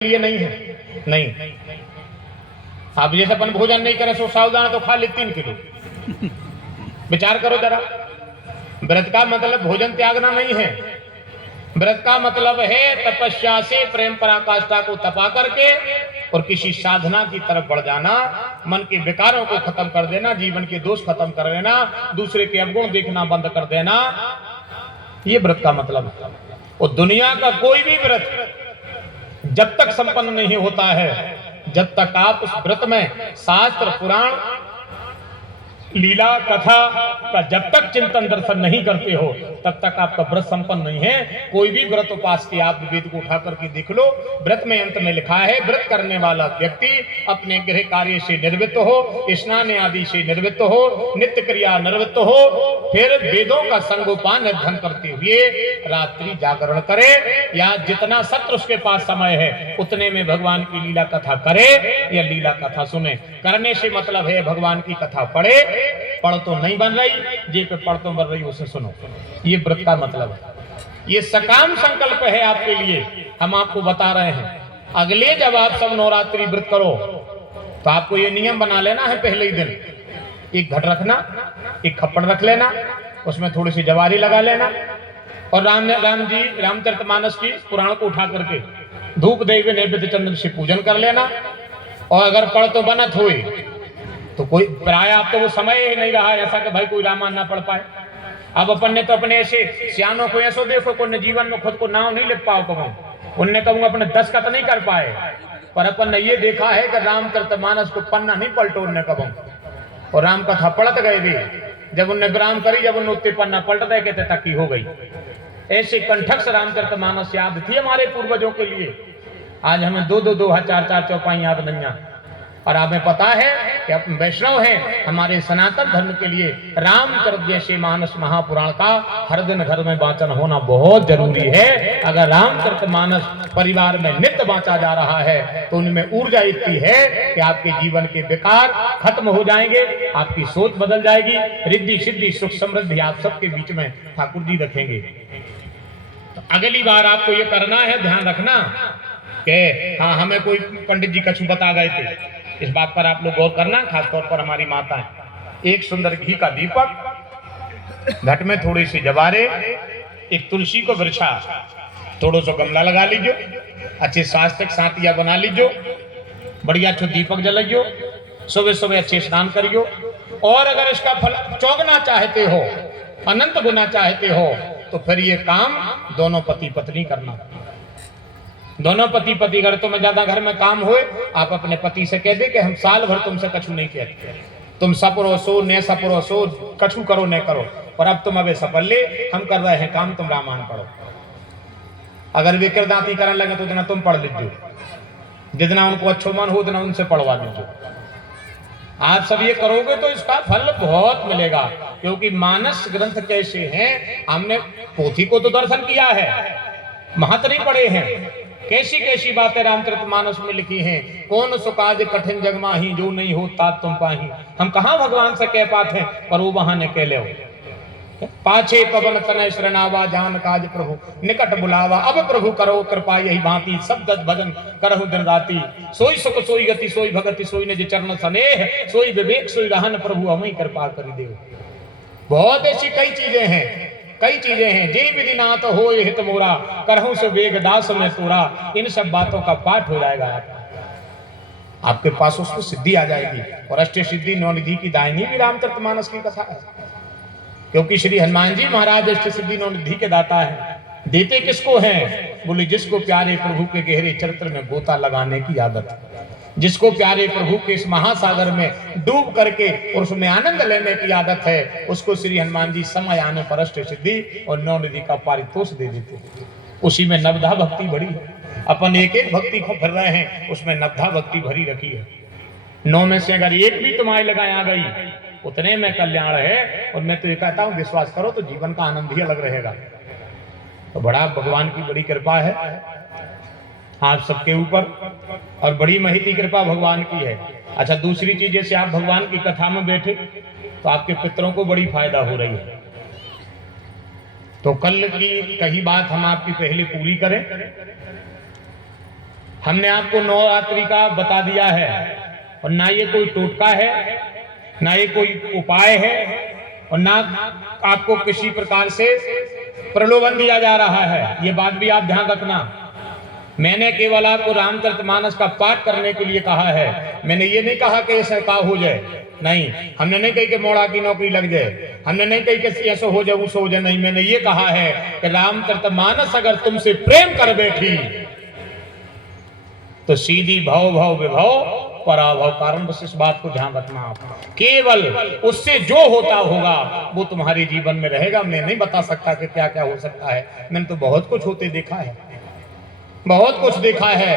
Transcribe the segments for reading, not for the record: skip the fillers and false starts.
लिए नहीं है, नहीं। आप जैसे अपन भोजन नहीं करे, सो सावधान तो खा ले 3 किलो। विचार करो जरा, व्रत का मतलब भोजन त्यागना नहीं है। व्रत का मतलब है तपस्या से प्रेम पराकाष्ठा को तपा करके और किसी साधना की तरफ बढ़ जाना, मन के विकारों को खत्म कर देना, जीवन के दोष खत्म कर देना, दूसरे के अवगुण देखना बंद कर देना, ये व्रत का मतलब है। और दुनिया का कोई भी व्रत जब तक संपन्न नहीं होता है, जब तक आप उस व्रत में शास्त्र पुराण लीला कथा का जब तक चिंतन दर्शन नहीं करते हो, तब तक आपका व्रत संपन्न नहीं है। कोई भी व्रत उपास की आप वेद को उठा करके देख लो, व्रत में अंत में लिखा है व्रत करने वाला व्यक्ति अपने गृह कार्य से निवृत्त हो, स्नान आदि से निवृत्त हो, नित्य क्रिया निवृत्त हो, फिर वेदों का संगोपान अध्ययन करते हुए रात्रि जागरण करे, या जितना सत्र उसके पास समय है उतने में भगवान की लीला कथा करे या लीला कथा सुने। करने से मतलब है भगवान की कथा पढ़े, पढ़ तो नहीं बन रही, जे पे पढ़ तो बन रही उसे सुनो। ये व्रत का मतलब है, ये सकाम संकल्प है आपके लिए। हम आपको बता रहे हैं, अगले जब आप सब नवरात्रि व्रत करो तो आपको ये नियम बना लेना है, पहले ही दिन एक घट रखना, एक खप्पड़ रख लेना, उसमें थोड़ी सी जवारी लगा लेना और रामचरितमानस की पुराण को उठा करके धूप देवी नैवेद्य चंदन से पूजन कर लेना। और अगर पढ़ तो बनत हुई तो कोई प्राय आप तो वो समय ही नहीं रहा ऐसा कि भाई कोई रामायण ना पढ़ पाए। अब अपन ने तो अपने ऐसे सियानों को ऐसो देखो को जीवन में खुद को नाव नहीं लिख पाओ, कहूँ उनने कहूँ अपने 10 का तो नहीं कर पाए, पर अपन ने ये देखा है कि रामचरितमानस को पन्ना नहीं पलटो उनने कहूँ, और राम कथा पढ़त गए भी। जब उनने विराम करी, जब उन्हें उत्ते पन्ना पलट दे कहते तकी हो गई। ऐसे कंठक से रामचरितमानस याद थी हमारे पूर्वजों के लिए। आज हमें 2-2 4-4 चौपाई याद नहीं आ। और हमें पता है कि अपन वैष्णव हैं, हमारे सनातन धर्म के लिए रामचरित जैसे मानस महापुराण का हर दिन घर में वाचन होना बहुत जरूरी है। अगर रामचरित मानस परिवार में नित्य बांचा जा रहा है तो उनमें ऊर्जा इतनी है कि आपके जीवन के विकार खत्म हो जाएंगे, आपकी सोच बदल जाएगी, रिद्धि सिद्धि सुख समृद्धि आप सबके बीच में ठाकुर जी रखेंगे। तो अगली बार आपको ये करना है, ध्यान रखना कि हाँ हमें कोई पंडित जी कछु बता गए थे, इस बात पर आप लोग गौर करना, खासतौर पर हमारी माताएं। एक सुंदर घी का दीपक, घट में थोड़ी सी जवारे, एक तुलसी को वृक्षा, थोड़ा सा गमला लगा लीजिए, अच्छे स्वास्थ्य साथिया बना लीजिए, बढ़िया अच्छा दीपक जलाइयो, सुबह सुबह अच्छे स्नान करियो। और अगर इसका फल चौगना चाहते हो, अनंत गुना चाहते हो, तो फिर ये काम दोनों पति पत्नी करना। दोनों पति पत्नी, अगर तुम्हें ज्यादा घर में काम होए, आप अपने पति से कह दे कि हम साल भर तुमसे कछु नहीं कहते, तुम सपरो सो ने सपरो सो, कछु करो न करो, और अब तुम अबे सफल ले, हम कर रहे हैं काम, तुम रामायण पढ़ो। अगर वे किरदाती करने लगे तो जितना तुम पढ़ लीजिए, जितना उनको अच्छो मन हो उतना उनसे पढ़वा दीजिए। आप सब ये करोगे तो इसका फल बहुत मिलेगा, क्योंकि मानस ग्रंथ कैसे हैं, हमने पोथी को तो दर्शन किया है, महत्व नहीं पढ़े हैं। कैसी कैसी बातें रामचरितमानस में लिखी हैं, कौन सुकाज कठिन जग माही, जो नहीं हो तात तुम पाही। हम कहाँ भगवान से कह पाते हैं, पर वो बहाने कह ले। पाछे पवन तनय शरणावा, जान काज प्रभु निकट बुलावा, अब प्रभु करो कृपा यही भांति, सब गत भजन करहु दिन राति। सोई सुख सोई गति सोई भगति, सोई निज चरण स्नेह, सोई विवेक सोई रहन, प्रभु हमें कृपा करि देव। बहुत ऐसी कई चीजें हैं, कई चीजें हैं। जे विधि नाथ हो हित मोरा, करहूं से वेग दास में तोरा। इन सब बातों का पाठ हो जाएगा, आपके पास उसको सिद्धि आ जाएगी। और अष्ट सिद्धि नौनिधि की दायनी भी रामचरितमानस की कथा है, क्योंकि श्री हनुमान जी महाराज अष्ट सिद्धि नौनिधि के दाता है। देते किसको हैं? बोले जिसको प्यारे प्रभु के गहरे चरित्र में गोता लगाने की आदत है, जिसको प्यारे प्रभु के इस महासागर में डूब करके और उसमें आनंद लेने की आदत है, उसको श्री हनुमान जी समय आने पर अष्ट सिद्धि और नौनिधि का पारितोष दे देते हैं। उसी में नवधा भक्ति भरी है। अपन एक एक भक्ति को फिर रहे हैं, उसमें नवधा भक्ति भरी रखी है। 9 में से अगर एक भी तुम्हारी लगाए आ गई, उतने में कल्याण है। और मैं तो ये कहता हूँ, विश्वास करो तो जीवन का आनंद ही अलग रहेगा। तो बड़ा भगवान की बड़ी कृपा है आप सबके ऊपर, और बड़ी महती कृपा भगवान की है। अच्छा, दूसरी चीज, जैसे आप भगवान की कथा में बैठे तो आपके पितरों को बड़ी फायदा हो रही है। तो कल की कही बात हम आपकी पहले पूरी करें। हमने आपको नवरात्रि का बता दिया है, और ना ये कोई टोटका है, ना ये कोई उपाय है, और ना आपको किसी प्रकार से प्रलोभन दिया जा रहा है। ये बात भी आप ध्यान रखना। मैंने केवल आपको रामचरितमानस का पाठ करने के लिए कहा है। मैंने ये नहीं कहा कि ऐसा का हो जाए, नहीं। हमने नहीं कही कि मोड़ा की नौकरी लग जाए, हमने नहीं कही कि ऐसा हो जाए उस हो जाए, नहीं। मैंने ये कहा है कि रामचरितमानस अगर तुमसे प्रेम कर बैठी तो सीधी भव भव विभव पराभव कारण। बस इस बात को ध्यान रखना आप। केवल उससे जो होता होगा वो तुम्हारे जीवन में रहेगा। मैं नहीं बता सकता कि क्या क्या हो सकता है, मैंने तो बहुत कुछ होते देखा है, बहुत कुछ देखा है।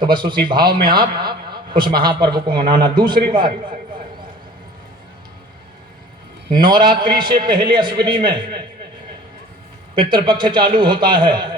तो बस उसी भाव में आप उस महापर्व को मनाना। दूसरी बात, नवरात्रि से पहले अश्विनी में पितृपक्ष चालू होता है।